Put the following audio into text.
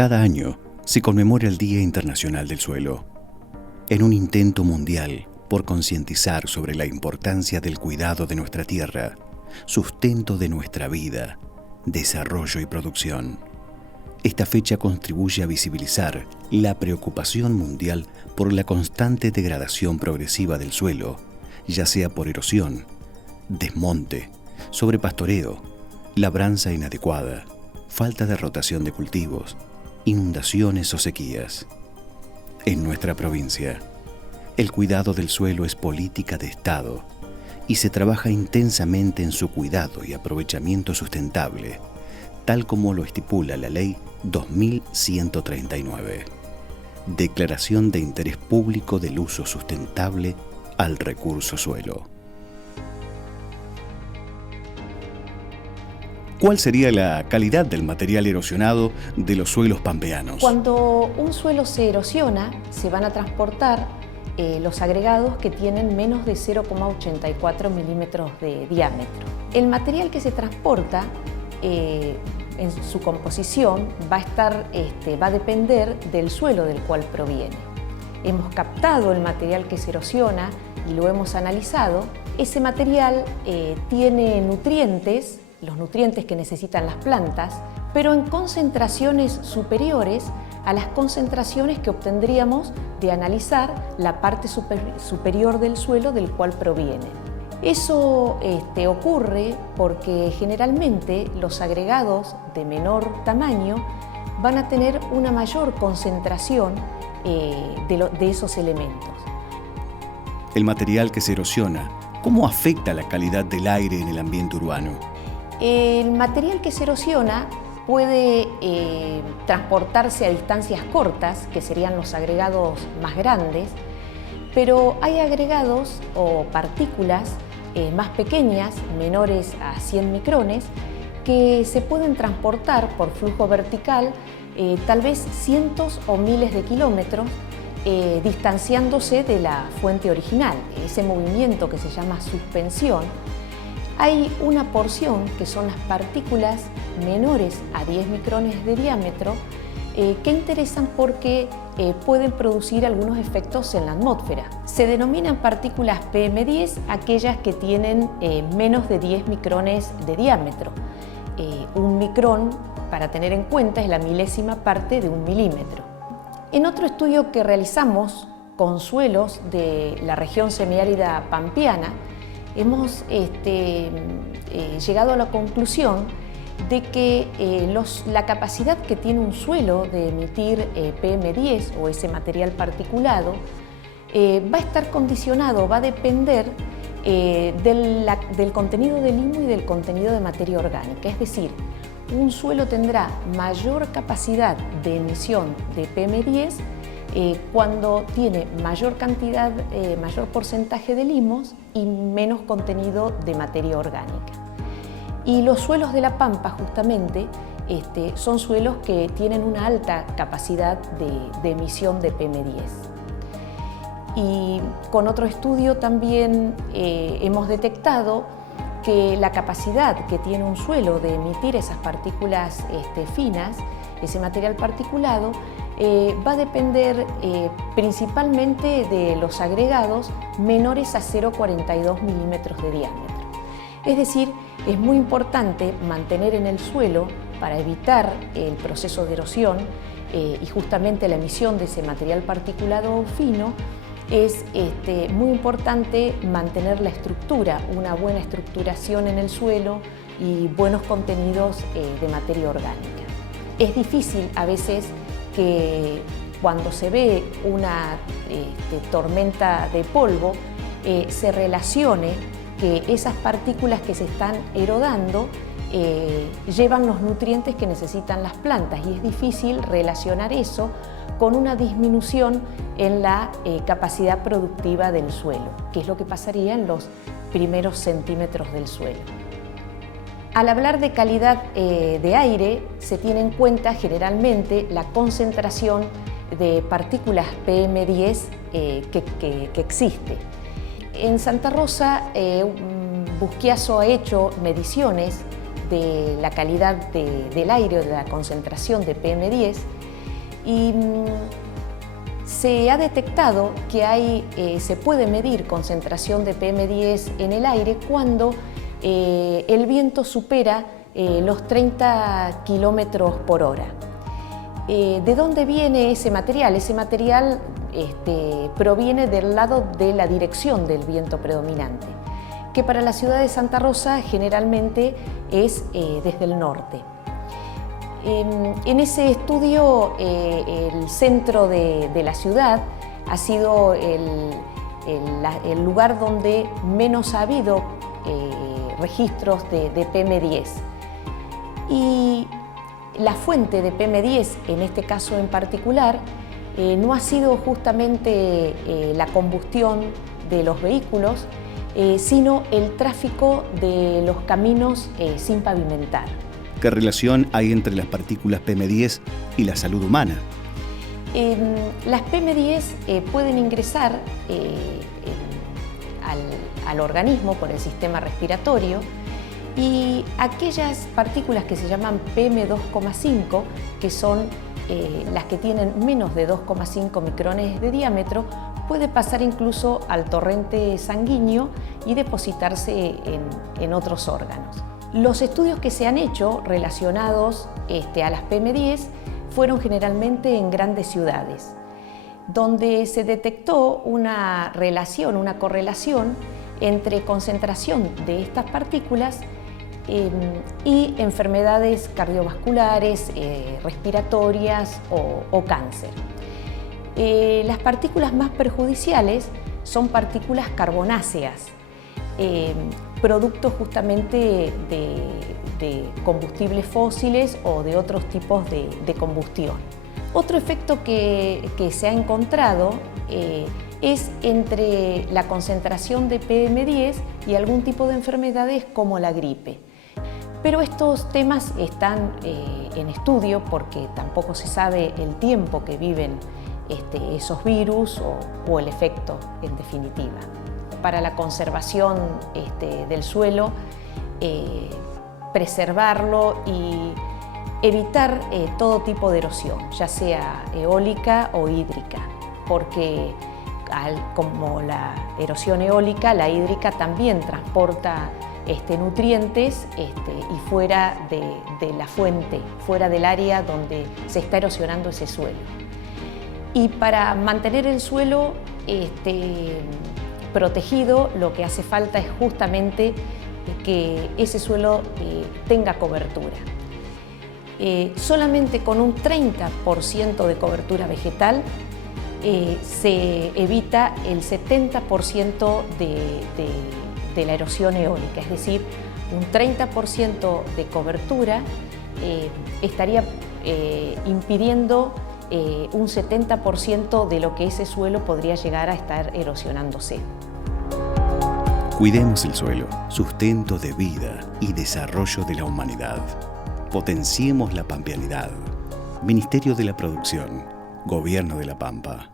Cada año se conmemora el Día Internacional del Suelo, en un intento mundial por concientizar sobre la importancia del cuidado de nuestra tierra, sustento de nuestra vida, desarrollo y producción. Esta fecha contribuye a visibilizar la preocupación mundial por la constante degradación progresiva del suelo, ya sea por erosión, desmonte, sobrepastoreo, labranza inadecuada, falta de rotación de cultivos, inundaciones o sequías. En nuestra provincia, el cuidado del suelo es política de Estado y se trabaja intensamente en su cuidado y aprovechamiento sustentable, tal como lo estipula la Ley 2139. Declaración de Interés Público del Uso Sustentable al Recurso Suelo. ¿Cuál sería la calidad del material erosionado de los suelos pampeanos? Cuando un suelo se erosiona, se van a transportar los agregados que tienen menos de 0,84 milímetros de diámetro. El material que se transporta en su composición va a depender del suelo del cual proviene. Hemos captado el material que se erosiona y lo hemos analizado. Ese material tiene nutrientes, los nutrientes que necesitan las plantas, pero en concentraciones superiores a las concentraciones que obtendríamos de analizar la parte superior del suelo del cual proviene. Eso ocurre porque generalmente los agregados de menor tamaño van a tener una mayor concentración de esos elementos. El material que se erosiona, ¿cómo afecta la calidad del aire en el ambiente urbano? El material que se erosiona puede transportarse a distancias cortas, que serían los agregados más grandes, pero hay agregados o partículas más pequeñas, menores a 100 micrones, que se pueden transportar por flujo vertical tal vez cientos o miles de kilómetros, distanciándose de la fuente original. Ese movimiento que se llama suspensión, hay una porción que son las partículas menores a 10 micrones de diámetro que interesan porque pueden producir algunos efectos en la atmósfera. Se denominan partículas PM10 aquellas que tienen menos de 10 micrones de diámetro. Un micrón, para tener en cuenta, es la milésima parte de un milímetro. En otro estudio que realizamos con suelos de la región semiárida pampeana, hemos llegado a la conclusión de que la capacidad que tiene un suelo de emitir PM10 o ese material particulado va a estar condicionado, va a depender del contenido de limo y del contenido de materia orgánica. Es decir, un suelo tendrá mayor capacidad de emisión de PM10 cuando tiene mayor cantidad, mayor porcentaje de limos y menos contenido de materia orgánica. Y los suelos de la Pampa, justamente, son suelos que tienen una alta capacidad de emisión de PM10. Y con otro estudio también hemos detectado que la capacidad que tiene un suelo de emitir esas partículas finas, ese material particulado, va a depender principalmente de los agregados menores a 0,42 milímetros de diámetro. Es decir, es muy importante mantener en el suelo, para evitar el proceso de erosión y justamente la emisión de ese material particulado fino, es muy importante mantener la estructura, una buena estructuración en el suelo y buenos contenidos de materia orgánica. Es difícil a veces que cuando se ve una tormenta de polvo se relacione que esas partículas que se están erodando llevan los nutrientes que necesitan las plantas, y es difícil relacionar eso con una disminución en la capacidad productiva del suelo, que es lo que pasaría en los primeros centímetros del suelo. Al hablar de calidad de aire, se tiene en cuenta generalmente la concentración de partículas PM10 que existe. En Santa Rosa, Busquiazo ha hecho mediciones de la calidad del aire o de la concentración de PM10 Y se ha detectado que se puede medir concentración de PM10 en el aire cuando el viento supera los 30 kilómetros por hora. ¿De dónde viene ese material? Ese material proviene del lado de la dirección del viento predominante, que para la ciudad de Santa Rosa generalmente es desde el norte. En ese estudio, el centro de la ciudad ha sido el lugar donde menos ha habido registros de PM10. Y la fuente de PM10, en este caso en particular, no ha sido justamente la combustión de los vehículos, sino el tráfico de los caminos sin pavimentar. ¿Qué relación hay entre las partículas PM10 y la salud humana? Las PM10 pueden ingresar al organismo por el sistema respiratorio, y aquellas partículas que se llaman PM2,5, que son las que tienen menos de 2,5 micrones de diámetro, puede pasar incluso al torrente sanguíneo y depositarse en otros órganos. Los estudios que se han hecho relacionados a las PM10 fueron generalmente en grandes ciudades, donde se detectó una relación, una correlación entre concentración de estas partículas y enfermedades cardiovasculares, respiratorias o cáncer. Las partículas más perjudiciales son partículas carbonáceas, producto justamente de combustibles fósiles o de otros tipos de combustión. Otro efecto que se ha encontrado es entre la concentración de PM10 y algún tipo de enfermedades como la gripe. Pero estos temas están en estudio porque tampoco se sabe el tiempo que viven esos virus o el efecto en definitiva. Para la conservación del suelo, preservarlo y evitar todo tipo de erosión, ya sea eólica o hídrica, porque como la erosión eólica, la hídrica también transporta nutrientes y fuera de la fuente, fuera del área donde se está erosionando ese suelo. Y para mantener el suelo protegido, lo que hace falta es justamente que ese suelo tenga cobertura. Solamente con un 30% de cobertura vegetal se evita el 70% de la erosión eólica, es decir, un 30% de cobertura estaría impidiendo un 70% de lo que ese suelo podría llegar a estar erosionándose. Cuidemos el suelo, sustento de vida y desarrollo de la humanidad. Potenciemos la pampeanidad. Ministerio de la Producción, Gobierno de La Pampa.